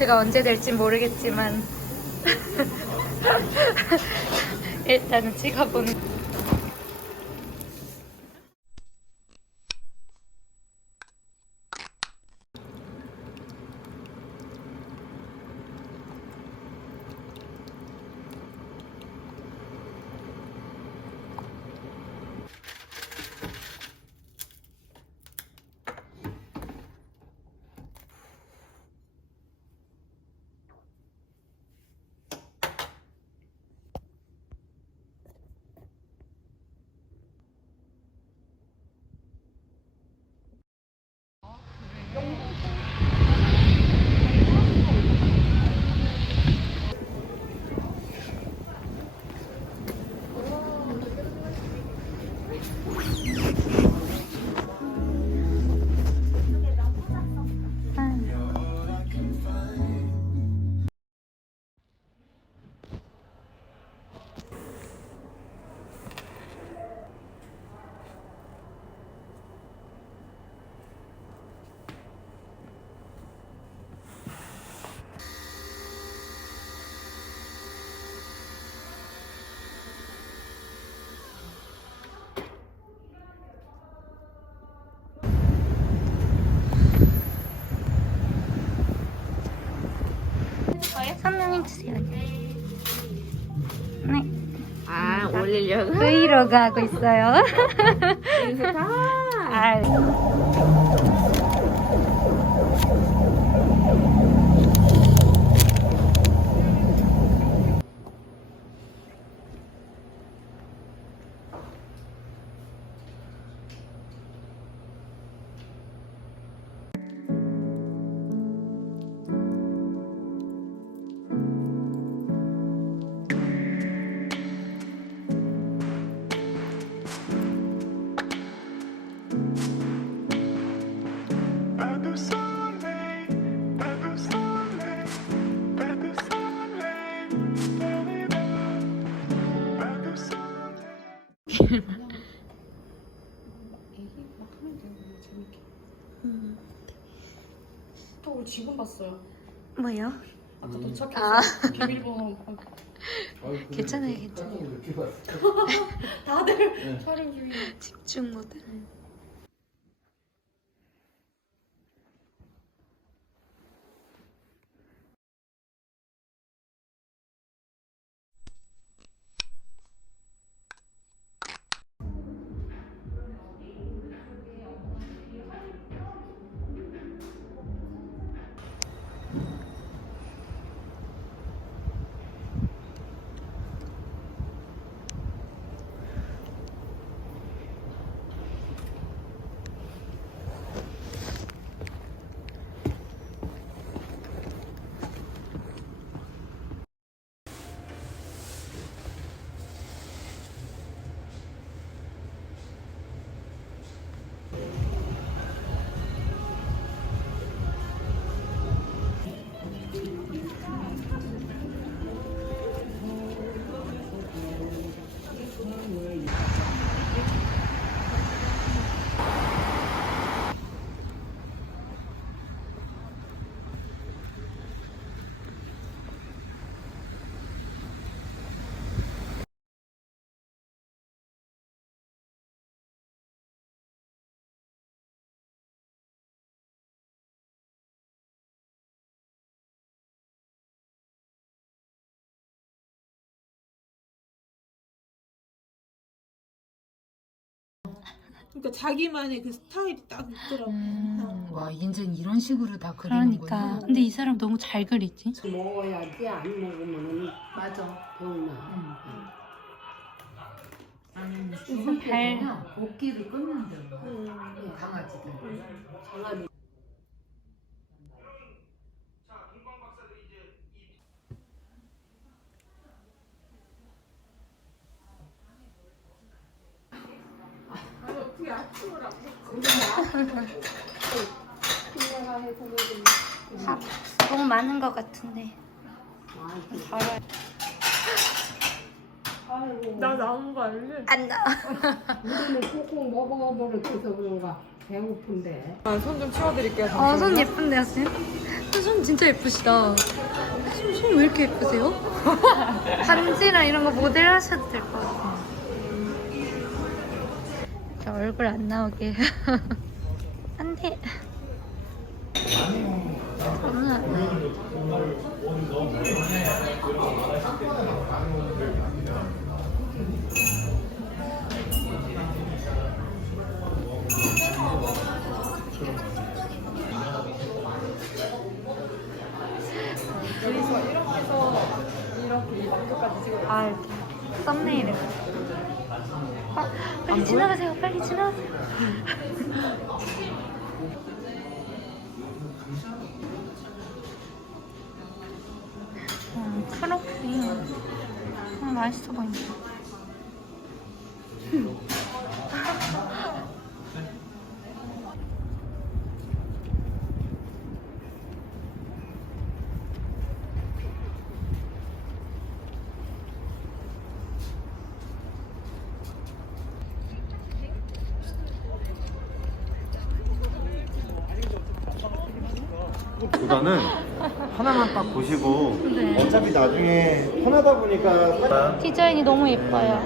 데이트가 언제 될지 모르겠지만 일단은 찍어보는 설명해 주세요. 네. 아 올리려고? 브이로그 하고 있어요. 아, 또 우리 지금 봤어요. 뭐요? 아까 도착해서 아. 비밀번호 괜찮아요, 괜찮아요. 다들 촬영 중이에요. 집중 모드. 그러니까 자기만의 그 스타일이 딱 있더라고요. 음, 와 이제는 이런 식으로 다 그리는구나. 그러니까. 근데 이 사람 너무 잘 그리지. 먹어야지 안 먹으면은 맞아. 병나. 아니 무슨 발- 죽으면 복기를 끊는다. 강아지들. 장아리 밥 너무 많은 것 같은데. 덜어야 나 나온 거 알래? 안 나와. 우리는 콩콩 먹어버릇해서 그런가 배고픈데. 아, 손좀 치워드릴게요. 아, 손 예쁜데요, 쌤? 손 진짜 예쁘시다. 손, 손 왜 이렇게 예쁘세요? 반지랑 이런 거 모델 하셔도 될 것 같아요. 저 얼굴 안 나오게. 이렇게. 썸네일을. 아, 빨리 지나가세요. 빨리 지나가세요. 맛있어 보인다. 보다는 하나만 딱 보시고 네. 어차피 나중에 편하다 보니까 디자인이 너무 예뻐요.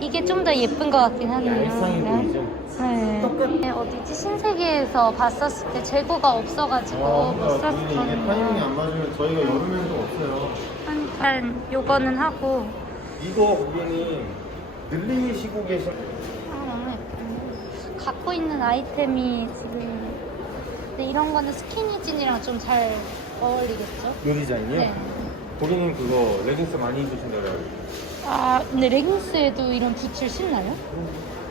이게 좀 더 예쁜 것 같긴 하네요. 네. 보이죠? 네. 네, 어디지? 신세계에서 봤었을 때 재고가 없어가지고 아, 못 그러니까 이게 타이밍이 샀었거든요. 안 맞으면 저희가 여름에도 없어요 일단 요거는 하고 이거 고객님 늘리시고 계신 아 너무 예쁘네. 갖고 있는 아이템이 지금 근데 이런 거는 스키니진이랑 좀 잘 어울리겠죠? 요 디자인이요? 네. 고객님 그거 레깅스 많이 입으신다고요 아 근데 레깅스에도 이런 부츠를 신나요?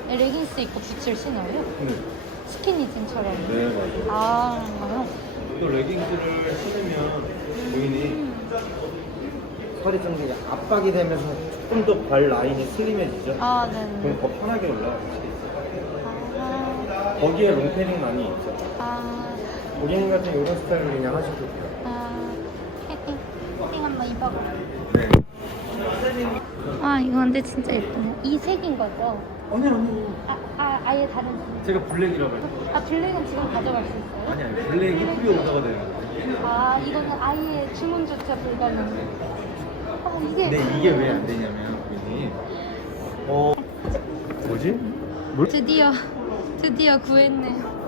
네, 레깅스 입고 부츠를 신어요? 네. 스키니진처럼. 네 맞아요 아 그런가요? 또 레깅스를 신으면 고객님 살이 좀 이제 압박이 되면서 좀더발 라인이 슬림해지죠? 아 네네. 그럼 더 편하게 올라갈 수 있어요 아, 거기에 롱패딩 많이 있죠 아, 고객님 같은 이런 스타일을 그냥 하셔도 돼요 아, 패딩, 패딩 한번 입어볼게요. 네. 아, 이거 근데 진짜 예쁘네. 이 색인 거죠? 아니 아니 아, 아 아예 다른 색. 제가 블랙이라고 했어요 아, 블랙은 지금 가져갈 수 있어요? 아니 아니 블랙이 오더가 되는 거예요 아, 이거는 아예 주문조차 불가능. 아, 이게. 근데 이게 왜 안 되냐면 고객님 어 뭐지? 드디어, 드디어 구했네.